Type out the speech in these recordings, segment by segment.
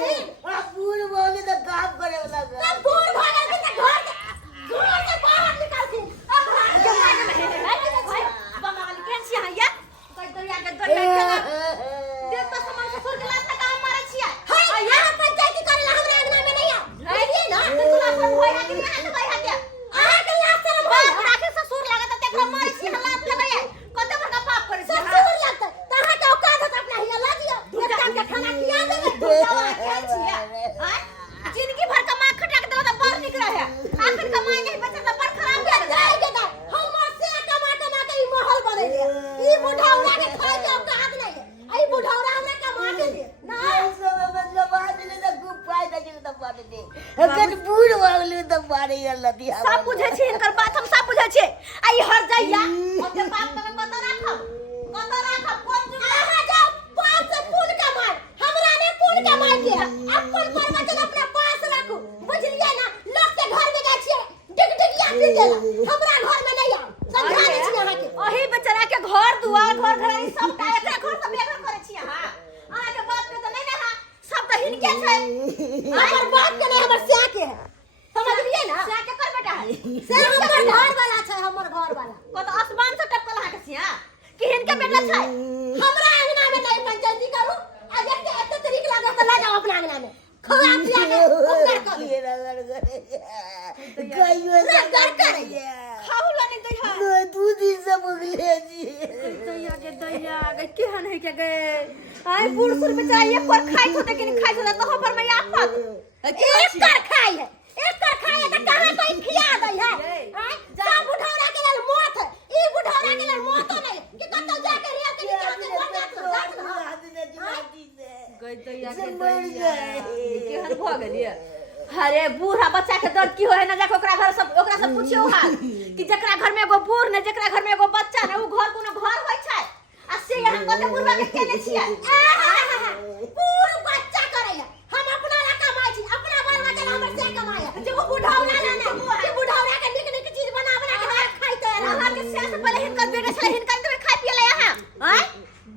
अब बूढ़ बोले तो काम करे वाला तब बूढ़ भागल के घर से बाहर निकाल के अब भाई बंगाल के छी हया कोई दरिया के दरिया देख तो समान ससुर के लात का मारे छिया हां यहां पंचायती करेला हमरा अंगना में नहीं आ नहीं ना तुला सब होय है कि नहीं है भाई हत्या आ के लात से भाई राखे ससुर लागत तेकरा मारे छी लात लगाय कते बड़का पाप करे छी ससुर लागत तहां के औकात है अपना हिया ला दियो एक टाइम के खाना खिया देबे तू जावा के छिया हां जिंदगी भर कमा खटा के तो बाहर निकला है आखिर कमाई नहीं बचा तो पर खराब कर जाएगा हम से कमा कमा के ई महल बने ई बुढ़ाउरा के खाए के औकात नहीं है ई बुढ़ाउरा हमरा कमा के दे ना सब मतलब बात ले तो खूब फायदा के तो बात दे अगर बूढ़ बोले तो मारे अल्लाह दिया सब बुझे छी इनकर बात हम सब बुझे छी आई हर जाइया ओके बाप तने कत राखब कोन आहा जाओ बाप से पुन कमाए हमरा ने पुन कमाए के अपन परवचन अपने पास रखो बुझलिए ना लोग के घर में गए छिए डिगडिगिया पी गेला हमरा घर में नहीं आ समझा दे छी यहां के ओही बेचारा के घर दुआर घर घर सब का एकरा घर सब बेघर करे छी हां अहाँ के बाप के तो नहीं ना सब तो हिनके छै हमर बाप के नहीं हमर स्या के है समझलिए ना स्या के कर बेटा है से हमर घर वाला छै हमर घर वाला को तो आसमान से टपकल है के सिया कि हिनके बेटा छै हमरा अंगना में नहीं पंचायती करू आ देख के एते तरीक लागे तो ला जाओ अपना अंगना में खवा दिया के उपकार कर ये रगड़ गइयो रगड़ कर खाऊ ला नहीं दैहा नो दू दिन से बगले जी दैया के केहन है के गए आई बूढ़ सुर बेचारा एक पर खाई तो लेकिन खाई तो तो पर में आफत एक कर खाई है एक कर खाई है तो कहां कोई खिया दई है हां जा बुढ़ौरा के लेल मौत है ई बुढ़ौरा के लेल मौत नहीं कि कत जाके रिया के नीचे गई दैया के दैया केहन भ गेलिए अरे बूढ़ा बच्चा के दर्द की होय ना जाके ओकरा सब पूछियो हाल कि जकरा घर में एगो बूढ़ ने जकरा घर में एगो बच्चा ने उ घर कोनो घर होय छै आ से हम कते बुढ़वा के केने छियै बूढ़ बच्चा करैया हम अपना ला कमाई छी अपना बाल बच्चा हमर से कमाया जे वो बुढ़ौरा ना कि बुढ़ौरा के निक चीज बना के खाई तो अहाँ के से पहले हिनकर बेटा छले हिनकर तो खाई पिए ले यहां हैं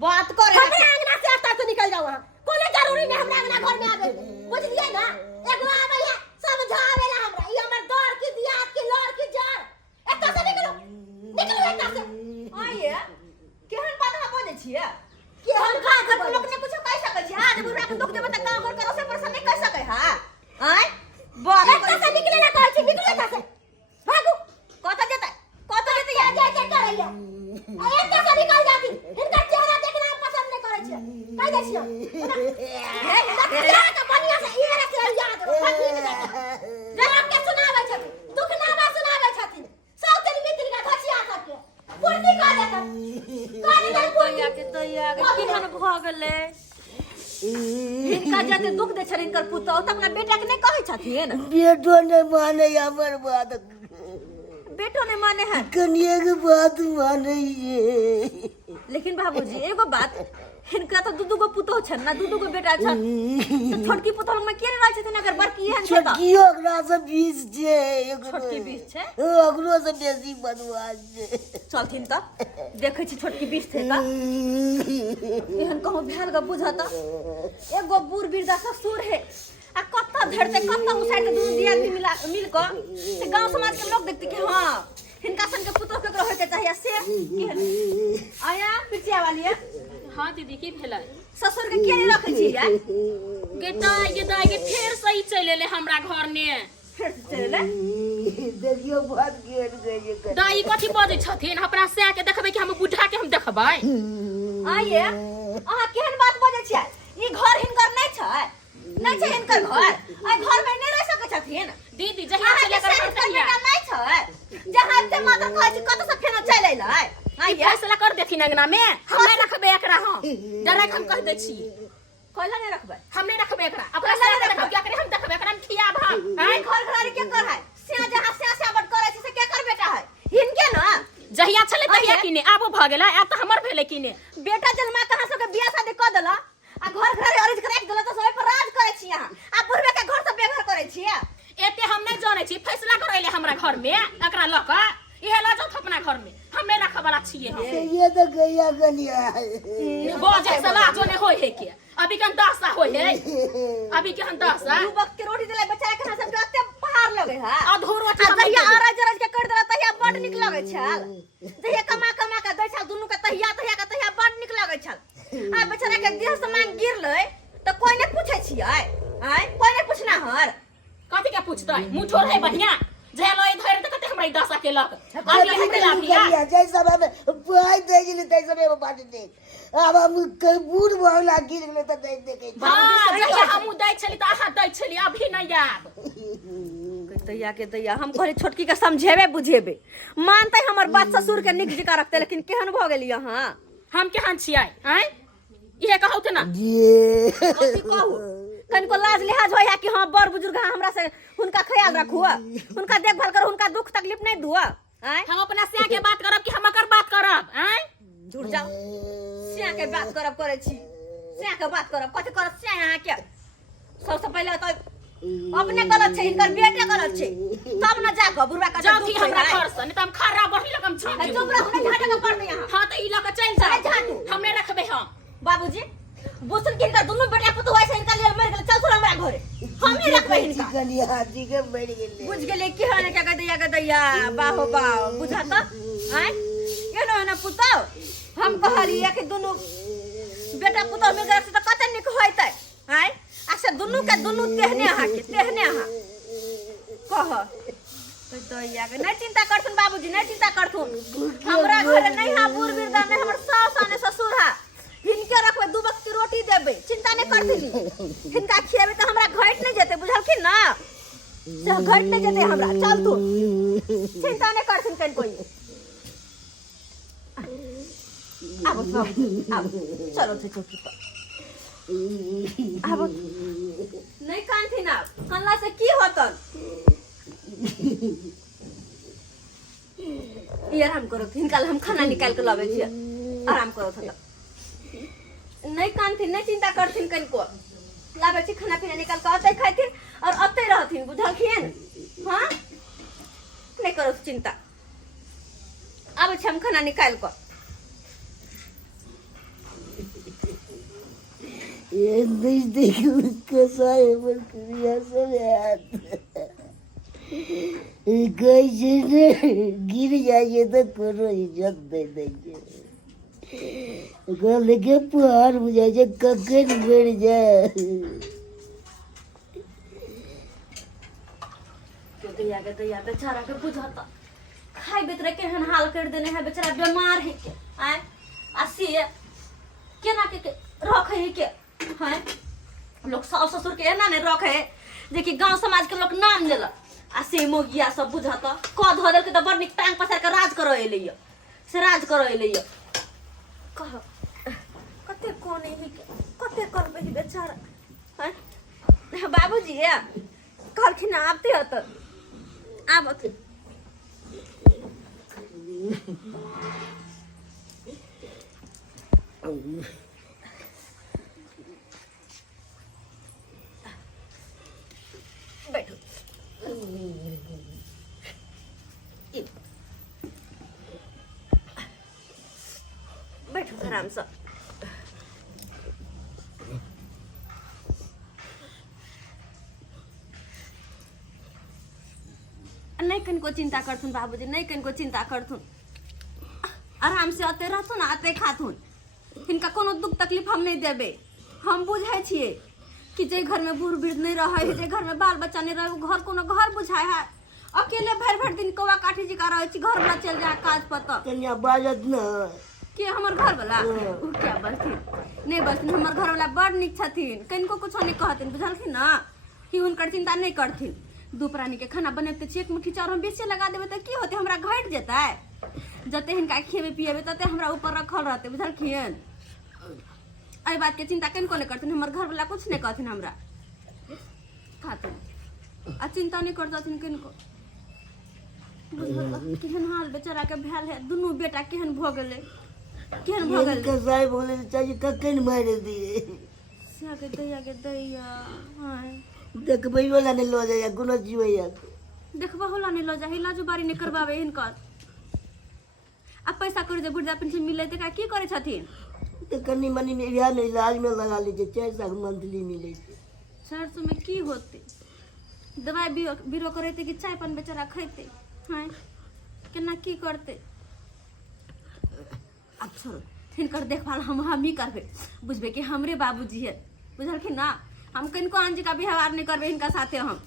बात करे हमरा अंगना से आता से निकल जाओ कोनो जरूरी नहीं हमरा अंगना घर में आवे बुझलिए ना एगो आवेला समझावेला हमरा ई हमर दौर की दिया की लौर की जड़ एता से निकलो एता से आइए केहन बात हम बोले छिए केहन खा के लोग ने कुछ कह सकै छी हां बुढ़ा के दुख देबे त काम और करो से पर नहीं कह सकै हां आय बात एता से निकले ना कहै छी निकलो एता से भागो कत जेतै या जा करैया एता से निकल जाती हिनका चेहरा देखना पसंद नहीं करे छी कह दै छी हे चेहरा के बढ़िया से ई रे से याद जरा के सुनाबै छथिन दुख नामा सुनाबै छथिन सब दिन मित्र का धचिया सबके पुण्य का देता दैया के केहन भ गेलै हिनका जते दुख दे छथिन कर पुतौ त अपना बेटा के नहीं कहै छथिन बेटो ने माने हमर बात बेटो ने माने है कनिया के बात माने ये लेकिन बाबूजी एगो बात हिनका तो दू गो पुतौ छन ना दू गो बेटा छन तो छोटकी पुतौ में के रहै छथिन अगर बड़की हन त छोटकी ओकरा से 20 छे छोटकी 20 छे ओकरो से बेसी बदमाश छे चलथिन त देखै छी छोटकी 20 थे का एहन कहूं भेल ग बुझत एगो बूढ़ बिरदा ससुर है आ कत्ता धरते कत्ता उसाइड के दुनु दिया मिल क से गांव समाज के लोग देखते कि हां हिनका सन के पुतौ के रहे के चाहिए से केहन आया पिचिया वाली है हां दीदी की भेलै ससुर के केने रखै छी यार गेटा ये दाई के फेर सही चले ले हमरा घर ने फेर चले देखियो बात गेल गई दाई कथि बजै छथिन अपना से के देखबै कि हम बुढ़ा के हम देखबै आये अहाँ केहन बात बजै छियै ई घर हिनकर नहीं छै हिनकर घर आई घर में नहीं रह सकै छथिन दीदी जहिया चले कर तहिया नहीं छै जहां से मात्र कहै छी कत से फेना चल एलै आई फैसला कर देथिन अंगना में हम नहीं रखबै एकरा हम डरे हम कह दै छी कहला नहीं रखबै हम नहीं रखबै एकरा अपना से रखब क्या करे हम देखबै एकरा हम खियाब हम आई घर घरारी के कर है से जहां से बट करे छै से के कर बेटा है हिनके ना जहिया चले तहिया किने आबो भ गेला आ त हमर भेले किने बेटा जन्मा कहां से के बियाह शादी क देला आ घर घरारी अरेंज करे देला त सब पर राज करे छी यहां आ बुढ़वे के घर से बेघर करे छी एते हम नहीं जाने छी फैसला करैले हमरा घर में एकरा ल क इहे ला जाओ अपना घर में हमें रखा वाला छिए हम ये तो गैया गनिया है बोझे सला जो ने होय है के अभी कन दशा होय है अभी केहन दशा दू वक्त के रोटी देले बेचारा के सब अत्ते पहाड़ लगे है अधूर रोटी आ तहिया अरज अरज के कर देला तहिया बड निक लगे छल तहिया कमा कमा के दै छल दुनू के तहिया बड निक लगे छल आ बेचारा के देह सामान गिरले त कोई ने पूछे छियै आय कोई ने पूछना हर कथी के पूछतै मुंह छोड़ है बढ़िया जेलो इधर त कते हमरा दशा केलक अभी हटे लागिया जैसा मैं पाई दे गेली तैसा मैं बाटे दे अब हम बूढ़ भगला गिर गेले त दे दे के हां जहिया हम दै छली त आहा दै छली अभी नै याद दैया हम कहली छोटकी के समझेबे बुझेबे मानते हमर बात ससुर के निक जिका रखते लेकिन केहन भ गेली हां हम केहन छियै आय इहे कहौ त ना ये कथी कहू कनको लाज लिहाज होया कि हां बड़ बुजुर्ग हमरा से हुनका ख्याल रखू हुनका देखभाल करू हुनका दुख तकलीफ नहीं दुआ आय हम अपना से के बात करब कि हम एकर बात करब आय जुड़ जाओ सिया के बात करब करे छी सिया के बात करब कथी करब सिया यहां के सबसे पहले तो अपने गलत छै इनकर बेटे गलत छै तब न जाके बुढ़वा का जाऊ कि हमरा घर से नहीं त हम खरा बही लगम छी चुप रह नहीं झाटे के पड़ दे यहां हां त ई ल के चल जा झाटू हम नहीं रखबे हम बाबूजी बुझल कि इनका दोनों बेटा पुतो ऐसे इनका लिए मर गेल चल छोड़ हमरा घरे हम ही रखबे इनका कली हाथी के बैठ गेले बुझ गेले कि हने क्या कहते दैया बाहो बाहो बुझा त हैं केनो ना पुतो हम कहलिए कि दोनों बेटा पुतो मिल गए त कते निक होइतै हैं अच्छा दोनों के दोनों तेहने आहा कह तो दैया के नहीं चिंता करथुन बाबूजी नहीं चिंता करथुन हमरा घरे नहीं हा बूढ़ वृद्धा नहीं हमर सास आने ससुर हा हिनके रखबे दू वक्त की रोटी देबे चिंता नहीं करथिनी हिनका खियाबे त हमरा घट नहीं जेते बुझलखिन ना से घट नहीं जेते हमरा चल तू चिंता नहीं करथिन कन कोई अब चलो थे चौकी पर अब नहीं कानथिन आप कनला से की होतन ये आराम करो हिनका हम खाना निकाल के लावे छियै आराम करो थोड़ा नहीं कानथिन नहीं चिंता करथिन कनको लाबे छी खाना पीना निकाल के अतै खाइथिन और अतै रहथिन बुझलखिन हां नहीं करो चिंता आबे छी हम खाना निकाल के ये नहीं देखो कैसा है पर क्रिया सब याद कैसे गिर जाइए तो कोनो इज्जत दे देंगे गल के पहाड़ बुझाई छै ककन बढ़ जाए के दैया बेचारा के बुझाता खाई बेतरे केहन हाल कर देने है बेचारा बीमार है के आय आसी केना के रखे है के हैं लोग सास ससुर के एना ने रखे देखि गांव समाज के लोग नाम देला आ से मोगिया सब बुझाता क ध देल के त बड़ निक टांग पसार के राज करो एलैया से राज करो एलैया कह कते कोने ही कते करबे ही बेचारा हैं बाबूजी कहलखिन आबते हत आब बैठो बैठो आराम से नहीं कनको चिंता करथुन बाबूजी नहीं कनको चिंता करथुन आराम से अते रहथुन अते खाथुन हिनका कोनो दुख तकलीफ हम नहीं देबे हम बुझाई छिए कि जे घर में बूढ़ वृद्ध नहीं रहे है जे घर में बाल बच्चा नहीं रहे वो घर कोनो घर बुझाए है अकेले भर भर दिन कौवा काठी जी का रहे छी घर वाला चल जाए काज पता कन्या बाजत न के हमर घर वाला उ क्या बलथिन नहीं बलथिन हमर घर वाला बड़ निक छथिन कनको कुछ नहीं कहथिन बुझलखिन ना कि उनकर चिंता नहीं करथिन दू प्राणी के खाना बनैते छी एक मुट्ठी चाउर हम बेसी लगा देबे त की होते हमरा घट जेतै जते हिनका खिएबे पिएबे तते हमरा ऊपर रखल रहते बुझलखिन आई बात के चिंता कनको नहीं करथिन हमर घर वाला कुछ नहीं कहथिन हमरा खाथिन आ चिंता नहीं करथिन कनको बुझल केहन हाल बेचारा के भेल है दुनू बेटा केहन भ गेलै केहन भ गेलै कसाई बोले चाहिए ककन मार दिए सिया के दैया हाय देखबै वाला नहीं लो जाए कोनो जीवैया देखबा होला नहीं लो जा इलाज बारी नहीं करबावे हिनकर आ पैसा कर जे बुढ़ा पेंशन मिले त की करे छथिन तो कनी मनी में बिहार में इलाज में लगा लीजिए 400 मंथली मिले 400 में की होते दवाई बीरो करते कि चाय पान बेचारा खैते हैं केना की करते अब छोड़ हिनकर देखभाल हम ही करबे बुझबे कि हमरे बाबूजी है बुझलखिन ना हम किनको आन जी का व्यवहार नहीं करबे इनका साथे हम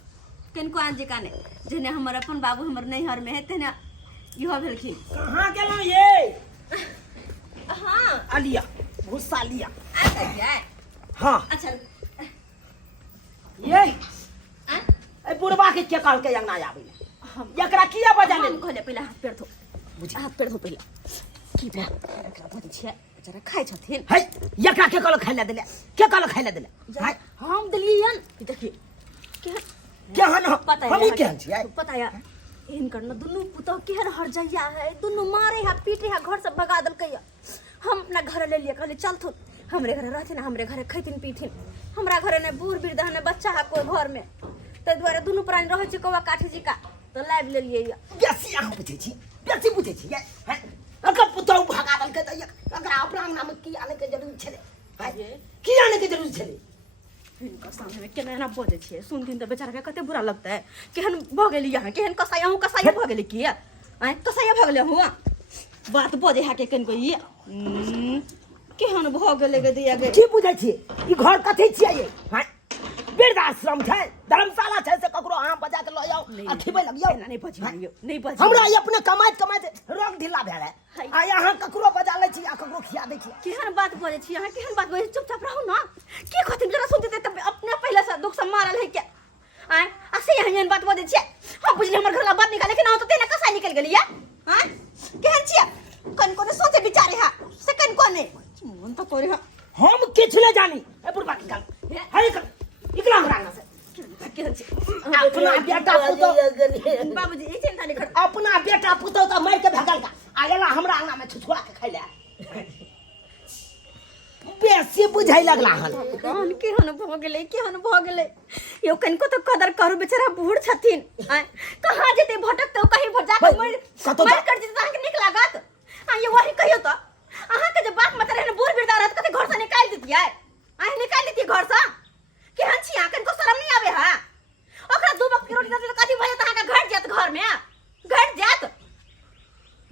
किनको आन जी का नहीं जेने हमर अपन बाबू हमर नैहर में है तेने इहो भेलखिन कहाँ गेलौं ये हाँ अलिया भूसा लिया आ गया हाँ अच्छा ये आ ए बुढ़वा के कहल के अंगना आबे हम एकरा किया बजा ले हम कहले पहले हाथ पैर धो हाथ पैर धो पहले की बा एकरा बोली छै जरा खाइ छथिन है एकरा के कहल खाइले देले के कहल खाइले देले है हम दिलियन देखिए केहन पता हम ही केहन छियै पता है इनकर न दुनू पुतौ केहन हर जइया है दुनू मारे है पीटे है घर से भगा देलकै हम अपना घर ले लिए कहले चल थो हमरे घर रहते ना हमरे घर खैतिन पीथिन हमरा घरे ने बूढ़ वृद्ध ने बच्चा है कोई घर में तै द्वारे दुनू प्राणी रहै छै कौवा काठी जी का तो लाइव ले लिए बेसी अहाँ बुझै छी बेसी बुझै छी है अगर पुतौ भगा देलकै त एकरा अपना अंगना में की आने के जरूरी छले है की आने के जरूरी छले इनका सामने में केना ना बोले छिए सुनथिन तो बेचारा के कते बुरा लगता है केहन भ गेली यहाँ केहन कसाई हूँ कसाई भ गेली की आय कसाई भ गेले हुआ बात बोझे है के कनको ये केहन भ गेले गे दिया गे की बुझै छी ई घर कथि छियै ये हैं वृद्धाश्रम छै धर्मशाला छै से ककरो आम बजा के ल जाओ आ खिबै लगियो नहीं बजियो नहीं बजियो हमरा ये अपने कमाइत कमाइत रोग ढीला भेल है आ यहाँ ककरो बजा लै छी आ ककरो खिया दै छी केहन बात बोले छी यहाँ केहन बात बोले चुपचाप रहू ना की खथिन जरा सुनते तब अपने पहले से दुख से मारल है क्या आय असे यहाँ एहन बात बोले छी हम बुझले हमर घर ला बात निकाले लेकिन हम तो तेने कसा निकल गेलिए हां केहन छी कन कोने सोचे विचारे हा से कन कोने मन तो तोरे हा हम किछ न जानी ए बुढ़वा की गल है इकरा हमरा से केहन छी अपना बेटा पुतो बाबूजी ई चिंता नहीं कर अपना बेटा पुतो त मार के भगल का आयला हमरा अंगना में छुछुआ के खैले बेसी बुझाई लगला हन कौन केहन भ गेले यो कनको तो कदर करू बेचारा बूढ़ छथिन कहां जेते भटक तो कहीं भजा के मर कर जेते ताके निक लागत आ ये वही कहियो तो अहाँ के जे बाप मत रहने बूढ़ बिरदा रहत कते घर से निकाल दितियै आ निकाल दितियै घर से केहन छी आ कनको शरम नहीं आवे हा ओकरा दू वक्त के रोटी देते तो कथि भय अहाँ के घट जात घर में घट जात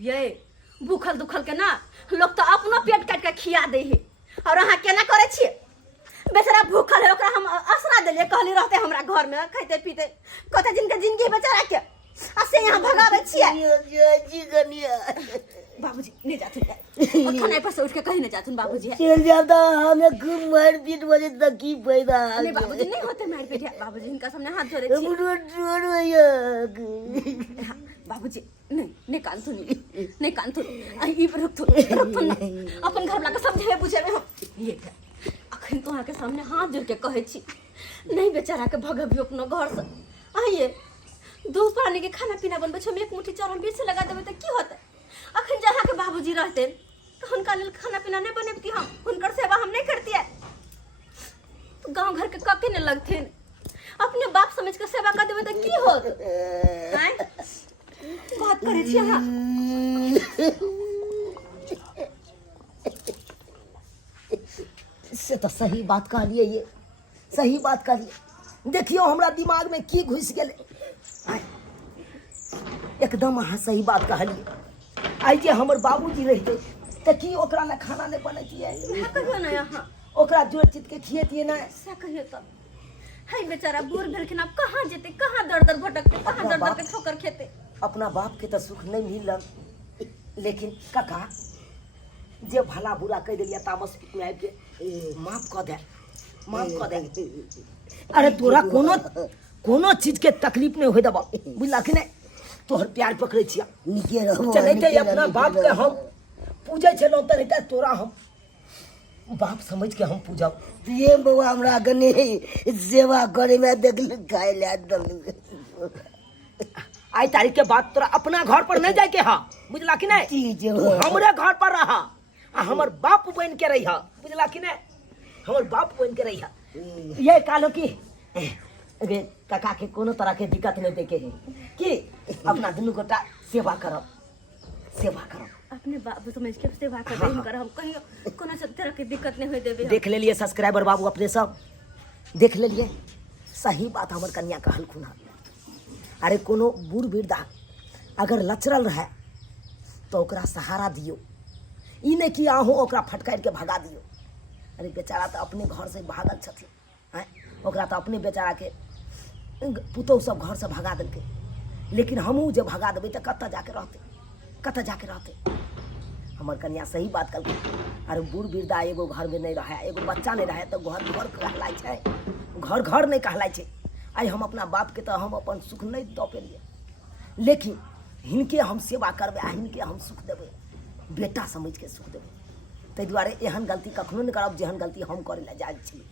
ये भूखल दुखल के ना लोग तो अपनो पेट काट के खिया दे है और अहाँ केना करे छी बेचारा भूखल है ओकरा हम आसरा देलिए कहली रहते हमरा घर में खैते पीते कते जिनके जिंदगी बेचारा के असे यहाँ भगावे छिए जी गनिया बाबूजी नहीं जाथुन और खाना पर से उठ के कहीं नहीं जाथुन बाबूजी चल जाता हमें खूब मार पीट बजे तक की पैदा नहीं बाबूजी नहीं होते मार पीट बाबूजी इनका सामने हाथ जोड़े छी बाबूजी नहीं कांतु नहीं कांतु ई पर रुक अपन घर वाला के समझे बुझे में हम ये अखन तो आके सामने हाथ जोड़ के कहे छी नहीं बेचारा के भगबियो अपनो घर से आइए दो पानी के खाना पीना बनबे छ एक मुट्ठी चाउर हम बीच से लगा देबे त की होते अखन जहाँ के बाबूजी रहते तो हुनका लेल खाना पीना नहीं बनेबती हम हुनकर सेवा हम नहीं करती है तो गांव घर के कके न लगथिन अपने बाप समझ के सेवा कर देबे त की होत हैं बात करे छी अहाँ से तो सही बात कहलिए ये सही बात कहलिए देखियो हमरा दिमाग में की घुस गेले एकदम अहाँ सही बात कहलिए आई जे हमर बाबूजी रहते त की ओकरा ले खाना नहीं बनैतिए कहियो ना यहाँ ओकरा जोड़ चित के खिएतिए ना से कहियो तो है बेचारा बूढ़ भेलखिन अब कहाँ जेते कहाँ दर दर भटकते कहाँ दर दर के ठोकर खेते अपना बाप के तो सुख नहीं मिलल लेकिन काका जे भला बुरा कह दिलिया तामस में आबि के माफ क दे अरे तोरा कोनो चीज के तकलीफ नहीं होय दबा बुझला कि नहीं तोहर प्यार पकड़े छिया निके रहो चलते अपना बाप के हम पूजे छलो त रहते तोरा हम बाप समझ के हम पूजब ये बउआ हमरा गने सेवा करे में देखल खाए ले दल आई तारीख के बाद तोरा अपना घर पर नहीं जाए के हा बुझला कि नहीं चीज हमरे घर पर रहा आ हमर बाप बन के रही बुझला कि नहीं हमर बाप बन के रही ये कहलो कि अरे काका के कोनो तरह के दिक्कत नहीं देके है कि अपना दुनू गोटा सेवा करो अपने बाबू समझ के सेवा कर दे कर हम कहीं कोनो से तरह की दिक्कत नहीं होय देबे देख ले लिए सब्सक्राइबर बाबू अपने सब देख ले लिए सही बात हमर कन्या कहल खुना। अरे कोनो बूढ़ वृद्धा अगर लचरल रहे तो ओकरा सहारा दियो, ई नहीं कि आहो ओकरा फटकार के भगा दियो। अरे बेचारा तो अपने घर से भागल छथिन हैं, ओकरा तो अपने बेचारा के पुतौह सब घर से भगा देलकै, लेकिन हमहूँ जब भगा देबै तो कतऽ जाके रहतै, कतऽ जाके रहतै। हमर कन्या सही बात कहलकै। अरे बूढ़ वृद्धा एगो घर में नहीं रहे, एगो बच्चा नहीं रहे तो घर घर कहलाइ छै, घर घर नहीं कहलाइ छै। आइ हम अपना बाप के तो हम अपन सुख नहीं दऽ पेलिए, लेकिन हिनके हम सेवा करबै आ हिनके हम सुख देबै, बेटा समझ के सुख देबै। ताहि दुआरे एहन गलती कखनो नहीं करब जेहन गलती हम करे ला जाइ छी।